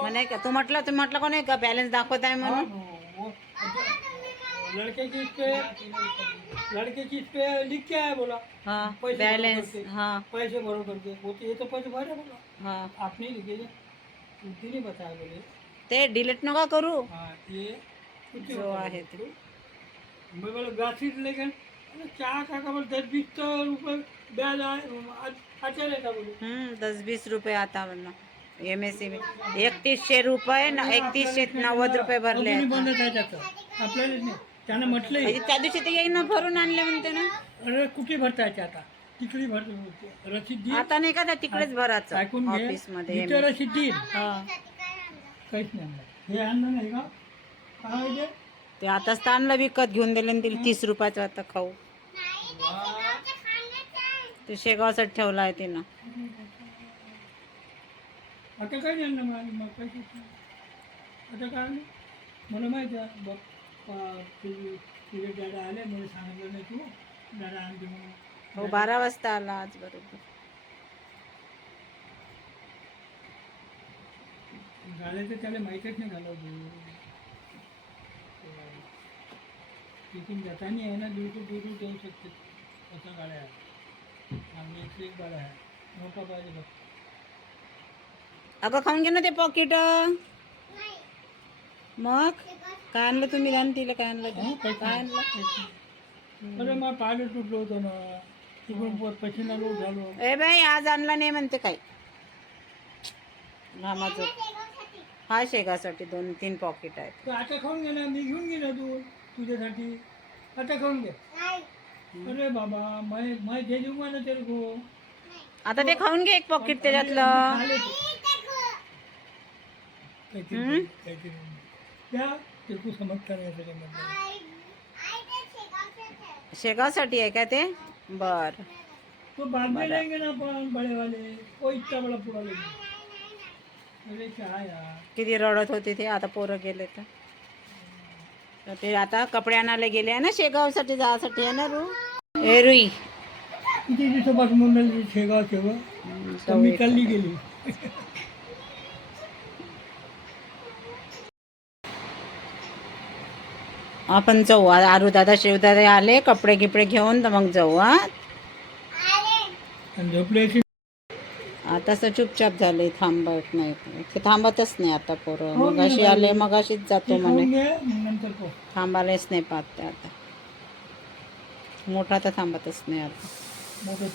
म्हणे का तू म्हटलं कोणी का बॅलन्स दाखवत आहे म्हणून. लड़के की इस पे लिख के आया बोला हाँ पैसे भरो बैलेंस, करके, हाँ पैसे भरो करके वो तो ये तो पैसे भरे बोला हाँ आप नहीं लिखे उनकी नहीं बताया बोले ते डिलीट नका करू हाँ ये कुछ नहीं जो बताया आहे ते. बोले। मैं बोला ग्राफिक लेकिन क्या का बोले 10-20 रुपये ब्याज आए अच्छा रहता बोले 10-20 रुपये आता म्हणा. MSC 3100 रुपये 3190 रुपये भरले अजूनही आहेत. बंद आहे त्याचं आपल्याला नाही त्यानं म्हटलंय म्हणजे त्या दिवशी ते येईन भरून आणले म्हणते ना. अरे कुठे भरतायचे आता तिकडे भरतो रसीद दे आता नाही का त्या तिकडेच भरायचं ऐकून घे ऑफिस मध्ये. जिथं रसीद देईल हा काहीच नाही आणलं. हे आणलं नाही का काय आहे ते? ते आताच तर आणलं विकत घेऊन दिले आणि तिला 30 रुपयाचं आता खाऊ. ते शेगावसाठी ठेवलं आहे तिनं. आता काय नाही आणलं मग काय आता काय आणलं मला माहिती आहे बघ तुझे दादा आले मला सांगितलं नाही तू दादा आणते म्हणून हो 12 वाजता आला आज बरोबर. झाले तर त्याला माहीतच नाही झालं तिथून जाताना आहे ना दूर दूर जाऊ शकते अशा गाड्या आहेत आम्ही एक गाड्या आहे मोठा पाहिजे बघ. अगं खाऊन घे ना ते पॉकेट. मग काय आणलं तुम्ही जाण तिला काय आणलं ते? काय आणलं? अरे मग पाहिलं तुटलं होतं ना तिकडून पशीना लोट झालो. ए बाई आज आणला नाही म्हणते काय घामाचं. हा शेगासाठी 2-3 पॉकेट आहेत. तर आता खाऊन घे ना मी घेऊन गेलो तू तुझ्यासाठी आता खाऊन घे. अरे बाबा मैं दे दूंगा ना तेरे को. आता ते खाऊन घे एक पॉकेट त्याच्यातलं. क्या तेरे को समजता नहीं ऐसे मतलब शेगावसाठी आहे का ते. बर तो बाद में लेंगे ना अपन बड़े वाले वो इतना बड़ा पूरा लेंगे. अरे क्या यार किती रडत होते ते आता पोरं गेले तर ते आता कपडे आणायला गेले आहे ना शेगावसाठी जायसाठी आहे ना रू. ए रुई किती दिवसापासून मुंबईला शेगाव तर मी चालली गेली. आपण जाऊ आरू दादा शिवदादा आले कपडे गिपडे घेऊन तर मग जाऊ. हा आणि झोपल्याची आता असं चुपचाप झाले थांबत नाही ते थांबतच नाही आता पोरं. मगाशी आले मगाशीच जातो म्हणे नंतर थांबायलाच नाही पाहत ते आता. मोठा तर थांबतच नाही आता. मोठं